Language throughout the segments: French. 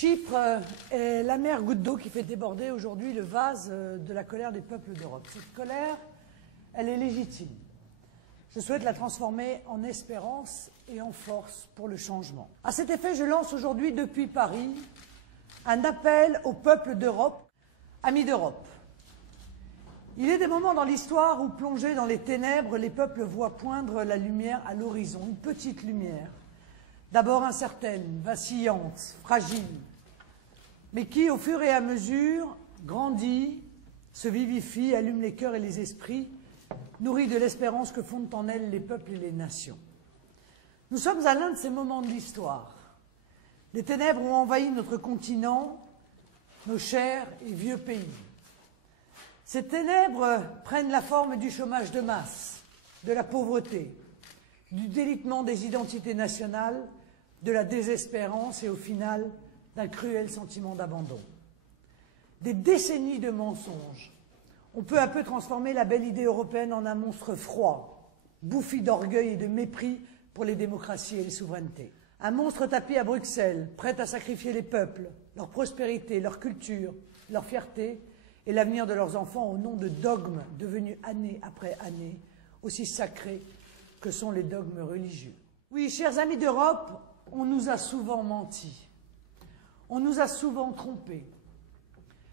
Chypre est l'amère goutte d'eau qui fait déborder aujourd'hui le vase de la colère des peuples d'Europe. Cette colère, elle est légitime. Je souhaite la transformer en espérance et en force pour le changement. À cet effet, je lance aujourd'hui depuis Paris un appel aux peuples d'Europe, amis d'Europe. Il est des moments dans l'histoire où, plongés dans les ténèbres, les peuples voient poindre la lumière à l'horizon, une petite lumière, d'abord incertaine, vacillante, fragile, mais qui, au fur et à mesure, grandit, se vivifie, allume les cœurs et les esprits, nourrit de l'espérance que fondent en elle les peuples et les nations. Nous sommes à l'un de ces moments de l'histoire. Les ténèbres ont envahi notre continent, nos chers et vieux pays. Ces ténèbres prennent la forme du chômage de masse, de la pauvreté, du délitement des identités nationales, de la désespérance et au final d'un cruel sentiment d'abandon. Des décennies de mensonges ont peu à peu transformé la belle idée européenne en un monstre froid, bouffi d'orgueil et de mépris pour les démocraties et les souverainetés. Un monstre tapi à Bruxelles, prêt à sacrifier les peuples, leur prospérité, leur culture, leur fierté et l'avenir de leurs enfants au nom de dogmes devenus année après année aussi sacrés que sont les dogmes religieux. Oui, chers amis d'Europe, on nous a souvent menti, on nous a souvent trompés.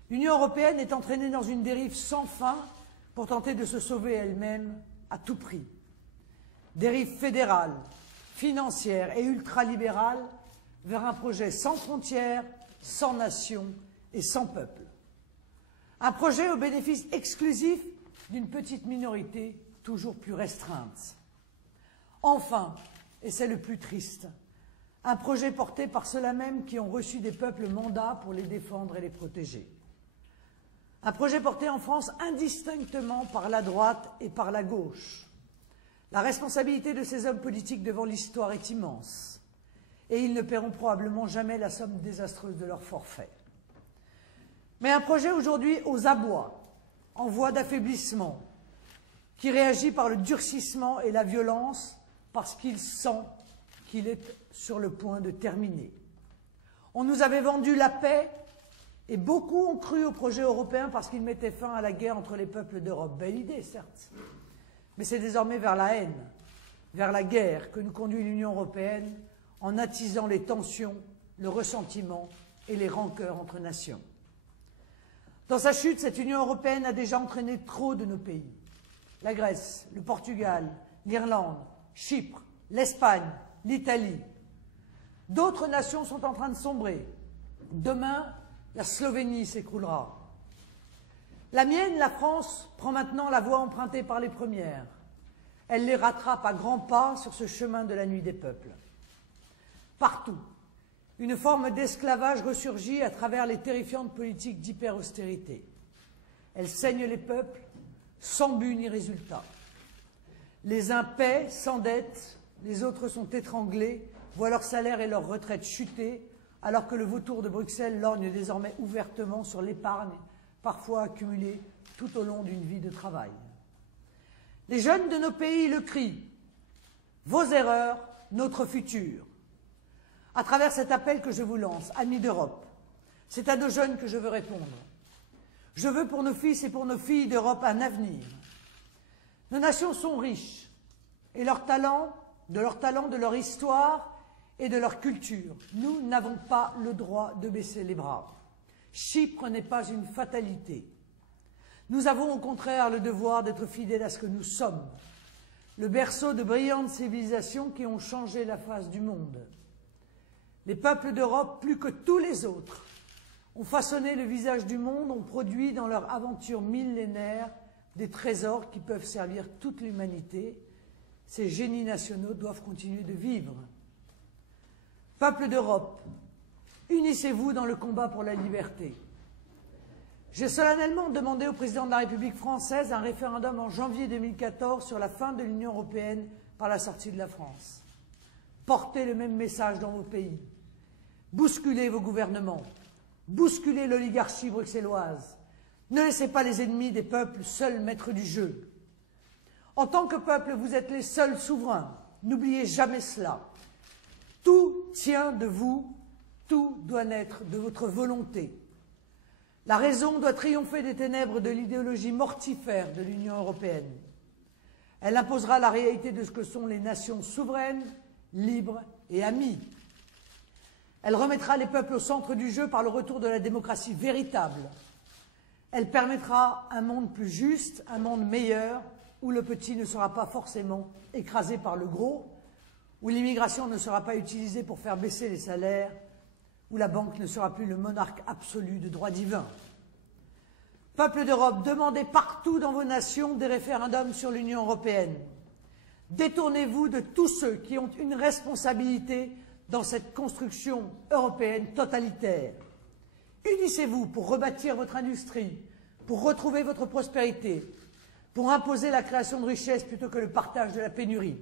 L'Union européenne est entraînée dans une dérive sans fin pour tenter de se sauver elle-même à tout prix. Dérive fédérale, financière et ultralibérale vers un projet sans frontières, sans nation et sans peuple. Un projet au bénéfice exclusif d'une petite minorité toujours plus restreinte. Enfin, et c'est le plus triste, un projet porté par ceux-là même qui ont reçu des peuples mandats pour les défendre et les protéger. Un projet porté en France indistinctement par la droite et par la gauche. La responsabilité de ces hommes politiques devant l'histoire est immense, et ils ne paieront probablement jamais la somme désastreuse de leur forfait. Mais un projet aujourd'hui aux abois, en voie d'affaiblissement, qui réagit par le durcissement et la violence parce qu'il sent qu'il est sur le point de terminer. On nous avait vendu la paix et beaucoup ont cru au projet européen parce qu'il mettait fin à la guerre entre les peuples d'Europe. Belle idée, certes. Mais c'est désormais vers la haine, vers la guerre que nous conduit l'Union européenne en attisant les tensions, le ressentiment et les rancœurs entre nations. Dans sa chute, cette Union européenne a déjà entraîné trop de nos pays. La Grèce, le Portugal, l'Irlande, Chypre, l'Espagne, l'Italie. D'autres nations sont en train de sombrer. Demain, la Slovénie s'écroulera. La mienne, la France, prend maintenant la voie empruntée par les premières. Elle les rattrape à grands pas sur ce chemin de la nuit des peuples. Partout, une forme d'esclavage ressurgit à travers les terrifiantes politiques d'hyper-austérité. Elle saigne les peuples sans but ni résultat. Les uns paient, s'endettent, les autres sont étranglés, voient leur salaire et leur retraite chuter, alors que le vautour de Bruxelles lorgne désormais ouvertement sur l'épargne, parfois accumulée tout au long d'une vie de travail. Les jeunes de nos pays le crient. Vos erreurs, notre futur. À travers cet appel que je vous lance, amis d'Europe, c'est à nos jeunes que je veux répondre. Je veux pour nos fils et pour nos filles d'Europe un avenir. Nos nations sont riches, et de leur histoire et de leur culture. Nous n'avons pas le droit de baisser les bras. Chypre n'est pas une fatalité. Nous avons au contraire le devoir d'être fidèles à ce que nous sommes, le berceau de brillantes civilisations qui ont changé la face du monde. Les peuples d'Europe, plus que tous les autres, ont façonné le visage du monde, ont produit dans leur aventure millénaire des trésors qui peuvent servir toute l'humanité. Ces génies nationaux doivent continuer de vivre. Peuples d'Europe, unissez-vous dans le combat pour la liberté. J'ai solennellement demandé au président de la République française un référendum en janvier 2014 sur la fin de l'Union européenne par la sortie de la France. Portez le même message dans vos pays. Bousculez vos gouvernements. Bousculez l'oligarchie bruxelloise. Ne laissez pas les ennemis des peuples seuls maîtres du jeu. En tant que peuple, vous êtes les seuls souverains. N'oubliez jamais cela. Tout tient de vous Tout doit naître de votre volonté. La raison doit triompher des ténèbres de l'idéologie mortifère de l'Union européenne. Elle imposera la réalité de ce que sont les nations souveraines, libres et amies. Elle remettra les peuples au centre du jeu par le retour de la démocratie véritable. Elle permettra un monde plus juste, un monde meilleur, où le petit ne sera pas forcément écrasé par le gros, où l'immigration ne sera pas utilisée pour faire baisser les salaires, où la banque ne sera plus le monarque absolu de droit divin. Peuple d'Europe, demandez partout dans vos nations des référendums sur l'Union européenne. Détournez-vous de tous ceux qui ont une responsabilité dans cette construction européenne totalitaire. Unissez-vous pour rebâtir votre industrie, pour retrouver votre prospérité, pour imposer la création de richesses plutôt que le partage de la pénurie.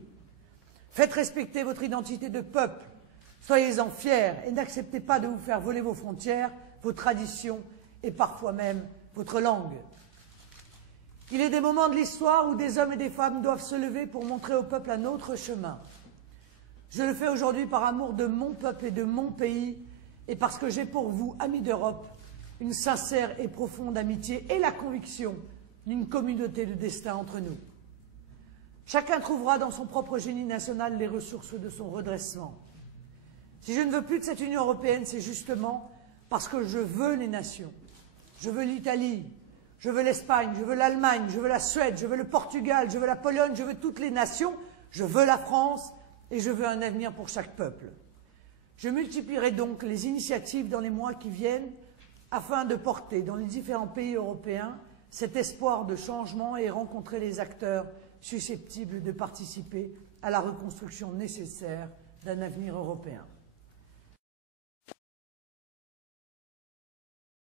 Faites respecter votre identité de peuple, soyez-en fiers et n'acceptez pas de vous faire voler vos frontières, vos traditions et parfois même votre langue. Il est des moments de l'histoire où des hommes et des femmes doivent se lever pour montrer au peuple un autre chemin. Je le fais aujourd'hui par amour de mon peuple et de mon pays et parce que j'ai pour vous, amis d'Europe, une sincère et profonde amitié et la conviction d'une communauté de destin entre nous. Chacun trouvera dans son propre génie national les ressources de son redressement. Si je ne veux plus de cette Union européenne, c'est justement parce que je veux les nations. Je veux l'Italie, je veux l'Espagne, je veux l'Allemagne, je veux la Suède, je veux le Portugal, je veux la Pologne, je veux toutes les nations, je veux la France et je veux un avenir pour chaque peuple. Je multiplierai donc les initiatives dans les mois qui viennent afin de porter dans les différents pays européens cet espoir de changement et rencontrer les acteurs susceptibles de participer à la reconstruction nécessaire d'un avenir européen.